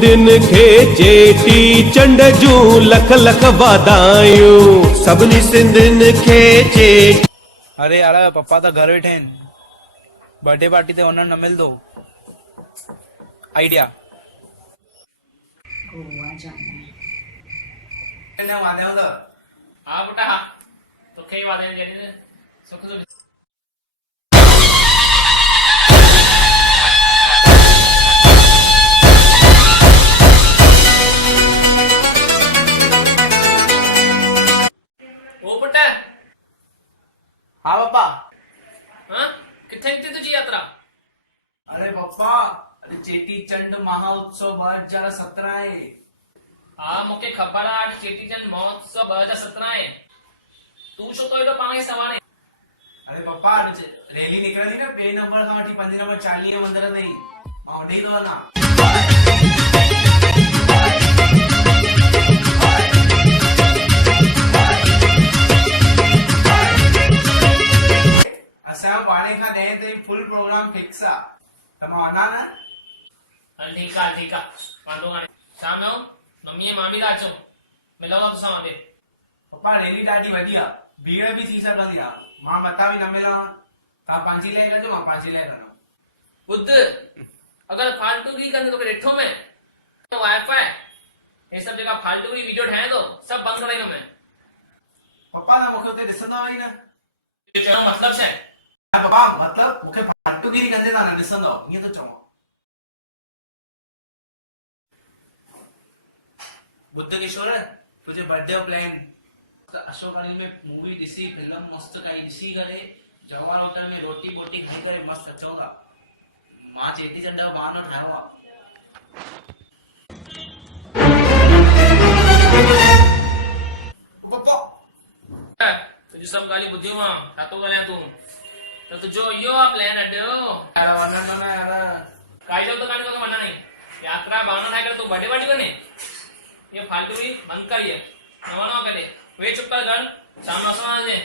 दिन खे चेटी चंड जूं लख लख वाधायूं सभिनी सिंधियुनि खे चेटी। अरे यार पप्पा तो घर वेठे आहिनि, बर्थडे पार्टी ते वञणु न मिलंदो। आइडिया गोवा जाना है। हाँ बेटा हाँ, तो कई वादे जॾहिं सुख सुख ओ बेटा। हाँ पापा। हाँ किथे निकती तुझी यात्रा? अरे पप्पा, अरे चेटी चंड महाउत्सव 2017 है। हाँ मूंखे ख़बर आहे अॼु चेटीचंड महोत्सव 2017 आहे। तू छो तो एॾो पाण खे सवारे? अरे पप्पा रैली निकरंदी न 2 नंबर खां वठी 5 नंबर 40 मंदर ताईं, मां होॾे ई थो वञा। असांजो 12 खां 10 ताईं फुल प्रोग्राम फिक्स आहे, त मां वञा न? हल ठीक आहे वांदो कान्हे। शाम जो मम्मी मां बि था अचूं, मिलूं था तोसां वांदे। पप्पा रैली ॾाढी वॾी आहे, भीड़ बि थी सघंदी आहे, मां मथां बि न मिलां। तव्हां पंहिंजी लाइ कजो, मां पंहिंजी लाइ कंदुमि। बुद्ध अगर फालतूगिरी कंदे तोखे ॾिठो मैं तो वाईफाई ये सब जेका फालतूगिरी वीडियो ठाहे थो सब बंद कराईंदो मैं। पप्पा तव्हां मूंखे हुते ॾिसंदव ई न। इहो चवण जो मतलब छा आहे? पप्पा मतलब मूंखे फालतूगिरी कंदे तव्हां न ॾिसंदव, ईअं थो चवां। बुद्ध किशोर तुझे बर्थडे जो प्लान अशोक अनिल में मूवी ॾिसी, फिल्म मस्त काई ॾिसी करे जवान होटल में रोटी बोटी खाई करे मस्त अचूं था। मां चेटी चंड जो बहानो ठाहियो आहे। पप्पा तुझी सब ॻाल्हियूं ॿुधियूं मां, छा थो ॻाल्हाए तूं? त तुंहिंजो इहो आहे प्लान अॼु? यार वञण न यार, काई जो त कान्हे तोखे वञण ई। यात्रा बहानो ठाहे करे तूं बर्थडे पार्टी वञे? ये फालतूगिरी बंद कर, ये न वञो करे। वे चुप कर घर, शाम जो असां वञे।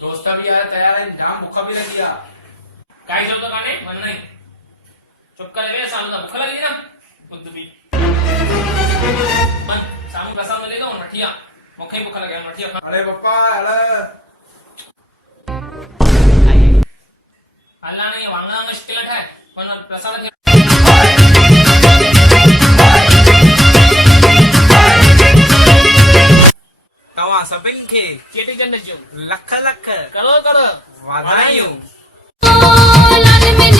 दोस्त भी यार तैयार आहिनि, जाम बुख बि लॻी आहे। काई जो त कान्हे वञण ई। चुप करे वे, शाम जो बुख लॻी न बुद्ध बि साम्हूं प्रसाद मिले थो वठी आ, मूंखे ई बुख लॻे वठी आ। अरे पप्पा यार हलना नहीं वांगना मुश्किल है पर प्रसाद तव्हां सभिनि खे चेटीचंड जूं लख लख करो वाधायूं। लाल में